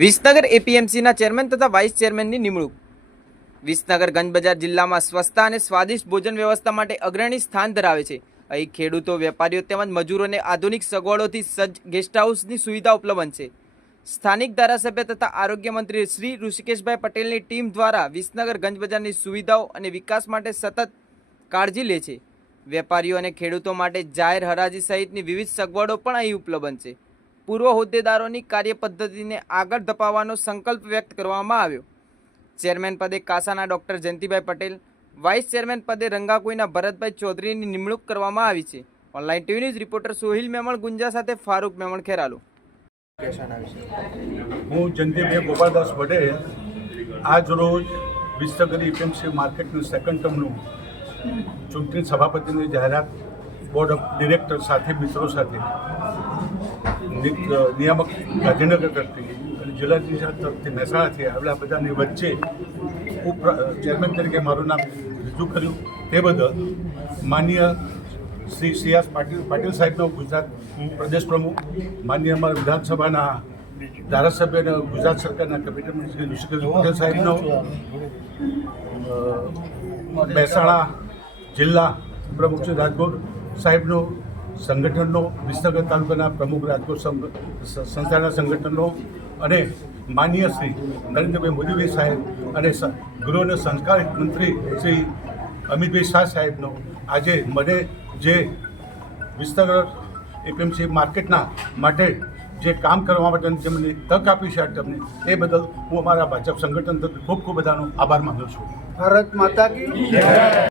Visnagar એપીએમસીના chairman તથા vice ચેરમેનની નિમણૂક. વિસનગર ગંજબજાર જિલ્લામાં સ્વચ્છતા અને સ્વાદિષ્ટ ભોજન વ્યવસ્થા માટે અગ્રણી સ્થાન ધરાવે છે. અહીં ખેડૂતો, વેપારીઓ તેમજ મજૂરોને આધુનિક સગવડોથી સજ્જ ગેસ્ટ હાઉસની સુવિધા ઉપલબ્ધ છે. સ્થાનિક ધારાસભ્ય તથા આરોગ્ય મંત્રી શ્રી ઋષિકેશભાઈ પટેલની ટીમ દ્વારા વિસનગર ગંજબજારની સુવિધાઓ અને વિકાસ માટે સતત કાળજી લે છે. વેપારીઓ અને ખેડૂતો માટે જાહેર હરાજી સહિતની વિવિધ સગવડો પણ અહીં ઉપલબ્ધ છે. પૂર્વ હોદ્દેદારોની કાર્યપદ્ધતિને આગળ ધપાવવાનો સંકલ્પ વ્યક્ત કરવામાં આવ્યો. ચેરમેન પદે કાસાના doctor Jayantibhai Patel, vice chairman પદે રંગાકોઈના ભરતભાઈ ચૌધરીની નિમણૂક કરવામાં આવી છે. Online TV news reporter Sohil Memon Gunja સાથે ફારૂક મેમણ ખેરાલુ. હું જયંતિભાઈ ગોપાલદાસ પટેલ આજ રોજ વિસનગર એપીએમસી માર્કેટનું સેકન્ડ ટર્મનું ચૂંટણી સભાપતિની જાહેરાત બોર્ડ ઓફ ડિરેક્ટર સાથે મિત્રો સાથે નિયામક ગાંધીનગર તરફથી અને જિલ્લા તરફથી મહેસાણાથી આવેલા બધાની વચ્ચે ચેરમેન તરીકે મારું નામ રજૂ કર્યું તે બદલ માનનીય શ્રી સી.આર. પાટીલ સાહેબનો ગુજરાત પ્રદેશ પ્રમુખ, માનનીય અમારા વિધાનસભાના ધારાસભ્ય અને ગુજરાત સરકારના કેબિનેટ મંત્રી શ્રી ઋષિકેશ પટેલ સાહેબનો, મહેસાણા જિલ્લા પ્રમુખ શ્રી રાજકોટ સાહેબનો, સંગઠનનો વિસનગર તાલુકાના પ્રમુખ રાજકોટ સંસ્થાના સંગઠનનો અને માનનીય શ્રી નરેન્દ્રભાઈ મોદીભાઈ સાહેબ અને ગૃહ અને સંસ્કાર મંત્રી શ્રી અમિતભાઈ શાહ સાહેબનો આજે મને જે વિસનગર એપીએમસી માર્કેટના માટે જે કામ કરવા માટે જેમને તક આપી છે તમને એ બદલ હું અમારા ભાજપ સંગઠન તરફથી ખૂબ ખૂબ બધાનો આભાર માનું છું. ભારત માતા કી જય.